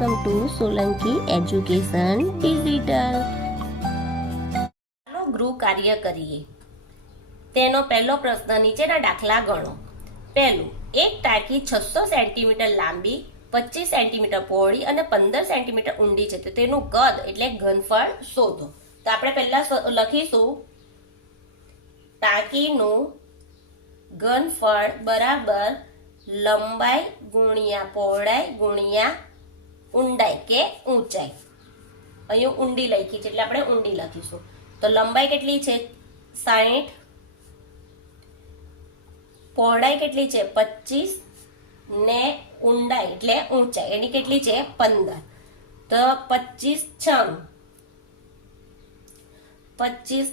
Welcome to Solanki education digital. ચાલો ગૃહ કાર્ય કરીએ. તેનો પહેલો પ્રશ્ન નીચેના દાખલા ગણો. પહેલું, એક ટાંકી 600 સેન્ટીમીટર લાંબી, 25 સેન્ટીમીટર પહોળી અને 15 સેન્ટીમીટર ઊંડી છે. તો તેનું કદ એટલે ઘનફળ શોધો. તો આપણે પહેલા લખીશું ટાંકીનું ઘનફળ બરાબર લંબાઈ ગુણ્યા પહોળાઈ ગુણ્યા ઊંડાઈ કે ઊંચાઈ. અહીંયા ઊંડી લખી છે એટલે આપણે ઊંડી લખીશું. તો લંબાઈ કેટલી છે 60, પહોળાઈ કેટલી છે 25 ને ઊંડાઈ એટલે ઊંચાઈ એની કેટલી છે 15. તો 25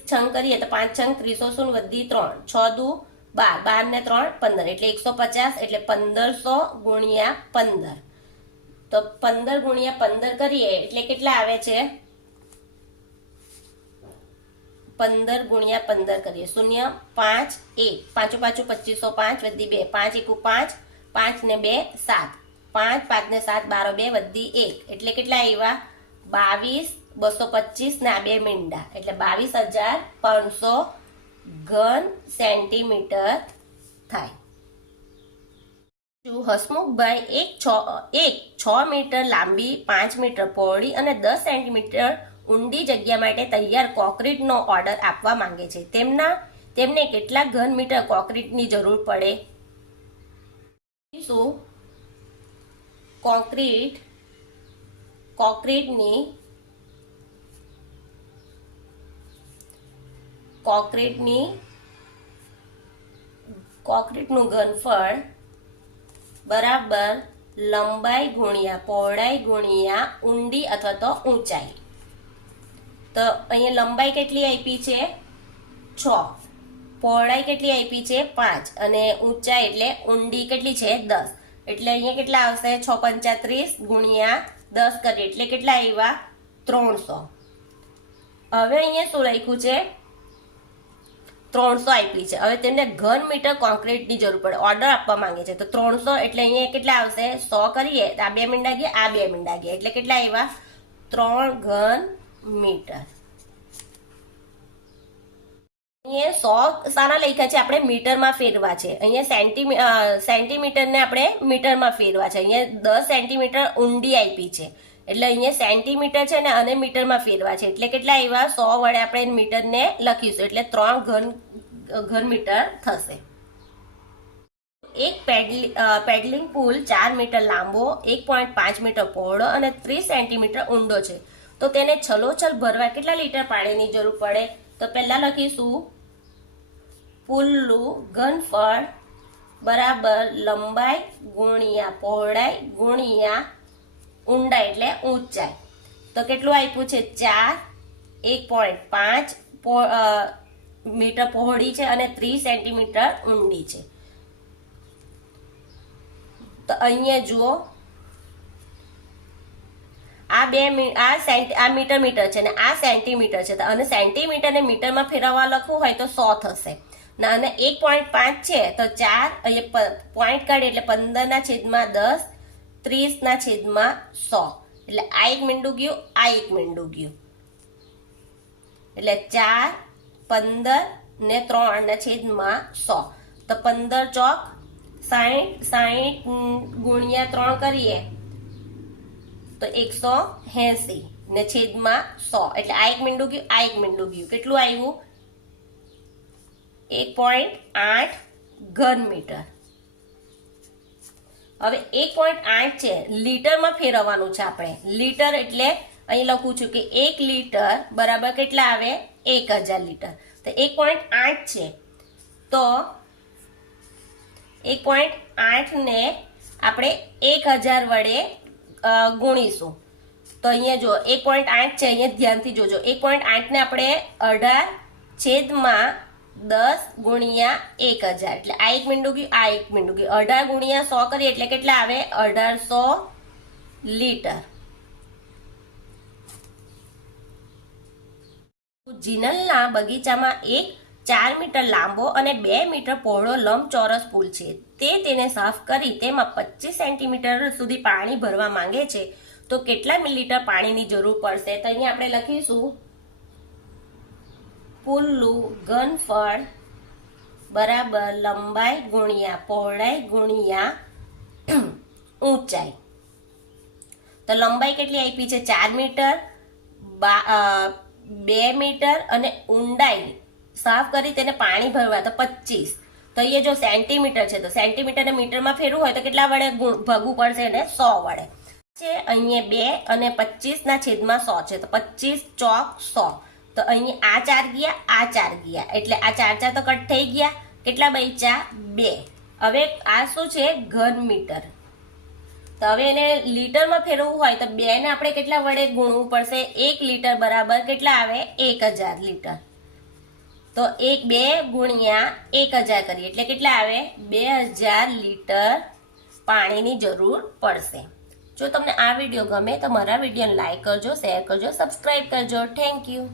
છંગ કરીએ તો 5 છંગ 300 વધી 3, 6 દુ 12, 12 ને 3 15 એટલે 150 એટલે 1500 ગુણ્યા 15. તો 15 ગુણ્યા 15 કરીએ એટલે કેટલા આવે છે 15 ગુણ્યા 15 કરીએ 0 5 1 પાંચું 2505 વધી 2 5 1 5 5 ને 2 7 5 5 ને 7 12 2 વધી 1 એટલે કેટલા આવ્યા 22,225 ને આ 2 મીંડા એટલે 22,500 ઘન સેન્ટીમીટર થાય. હસમુખભાઈ એક 6 મીટર લાંબી, 5 મીટર પહોળી અને 10 સેન્ટીમીટર ઊંડી જગ્યા માટે તૈયાર કોન્ક્રીટનો ઓર્ડર આપવા માંગે છે. તેમને કેટલા ઘન મીટર કોન્ક્રીટની જરૂર પડે? શું કોન્ક્રીટનું ઘનફળ બરાબર લંબાઈ ગુણ્યા પહોળાઈ ગુણ્યા ઊંડી અથવા તો ઊંચાઈ. તો અહીંયા લંબાઈ કેટલી આપી છે 6, પહોળાઈ કેટલી આપી છે 5 અને ઊંચાઈ એટલે ઊંડી કેટલી છે 10 એટલે અહીંયા કેટલા આવશે 635 ગુણ્યા 10 કરીએ એટલે કેટલા આવ્યા 300. હવે અહીંયા શું લખ્યું છે 300 આપી છે. હવે તેમને ઘન મીટર કોન્ક્રીટની જરૂર પડે, ઓર્ડર આપવા માંગે છે. તો 300 એટલે અહીંયા કેટલા આવશે 100 કરીએ તો આ 2 મીંડા ગયા આ 2 મીંડા ગયા એટલે કેટલા આવ્યા 3 ઘન મીટર. અહીંયા 100 સાના લખ્યા છે આપણે મીટરમાં ફેરવા છે. અહીંયા સેન્ટીમીટરને આપણે મીટરમાં ફેરવા છે. અહીંયા 10 સેન્ટીમીટર ઊંડી આપી છે એટલે અહીંયા સેન્ટીમીટર છે ને અને મીટરમાં ફેરવા છે એટલે કેટલા આવ્યા 100 વડે આપણે મીટરને લખીશું એટલે 3 ઘન મીટર થશે. એક પેડલિંગ પુલ 4 મીટર લાંબો, 1.5 મીટર પહોળો અને 30 સેન્ટીમીટર ઊંડો છે. તો તેને છલોછલ ભરવા કેટલા લીટર પાણીની જરૂર પડે? તો પહેલા લખીશું પુલનું ઘનફળ બરાબર લંબાઈ ગુણ્યા પહોળાઈ ગુણ્યા ઊંડાઈ એટલે ઊંચાઈ. તો કેટલું આપ્યું છે 4, 1.5 મીટર પહોળી છે અને 30 સેન્ટીમીટર ઊંડી છે. તો અહીંયા જુઓ આ મીટર છે ને આ સેન્ટીમીટર છે અને સેન્ટીમીટર ને મીટરમાં ફેરવવા લખવું હોય તો 100 થશે અને 1.5 છે તો 4 અહીંયા પોઈન્ટ કાઢી એટલે 15/10 30/100 એટલે આ એક મીંડું ગયું આ એક મીંડું ગયું એટલે 4, 15 ને 3/100. તો 15 ચોક 60 ગુણ્યા 3 કરીએ તો 180 ને છેદમાં 100 એટલે આ એક મીંડું ગયું આ એક મીંડું ગયું કેટલું આવ્યું 1.8 ઘન મીટર. હવે 1.8 છે લીટરમાં ફેરવવાનું છે આપણે. લીટર એટલે અહીં લખું છું કે 1 લીટર બરાબર કેટલા આવે 1000 લીટર. તો 1.8 છે તો 1.8 ને આપણે 1000 વડે ગુણીશું. તો અહીંયા જો 1.8 છે અહીંયા ધ્યાનથી જોજો 1.8 ને આપણે 18/10 ગુણ્યા 1000 એટલે આ એક મીંડું ગયું આ એક મીંડું ગયું 18 ગુણ્યા 100 કરીએ એટલે કેટલા આવે 1800 લીટર. જીનલના બગીચામાં એક 4 મીટર લાંબો અને 2 મીટર પહોળો લંબચોરસ પુલ છે. તે તેને સાફ કરી તેમાં 25 સેન્ટીમીટર સુધી પાણી ભરવા માંગે છે. તો કેટલા મિલીલીટર પાણીની જરૂર પડશે? તો અહીંયા આપણે લખીશું પુલ્લું ઘનફળ બરાબર લંબાઈ ગુણ્યા પહોળાઈ ગુણ્યા ઊંચાઈ. તો લંબાઈ કેટલી આપી છે? 4 મીટર, 2 મીટર અને ઊંડાઈ સાફ કરી તેને પાણી ભરવા તો 25. તો એ જો સેન્ટીમીટર છે તો સેન્ટીમીટરને મીટરમાં ફેરવું હોય તો કેટલા વડે ભાગવું પડશે? એને 100 વડે છે. અહીંયા 2 અને 25 ના છેદમાં 100 છે તો 25 ચોક 100. તો અહીંયા આ 4 ગયા, આ 4 ગયા એટલે આ 4 તો કટ થઈ ગયા. કેટલા બચ્યા? 2. હવે આ શું છે? ઘન મીટર. તો હવે એને લીટરમાં ફેરવવું હોય તો 2 ને આપણે કેટલા વડે ગુણવું પડશે? 1 લીટર બરાબર કેટલા આવે? 1000 લીટર. તો 2 ગુણ્યા 1000 કરીએ એટલે કેટલા આવે? 2000 લીટર પાણીની જરૂર પડશે. જો તમને આ વિડીયો ગમે તો મારા વિડીયોને લાઈક કરજો, શેર કરજો, સબસ્ક્રાઇબ કરજો. Thank you.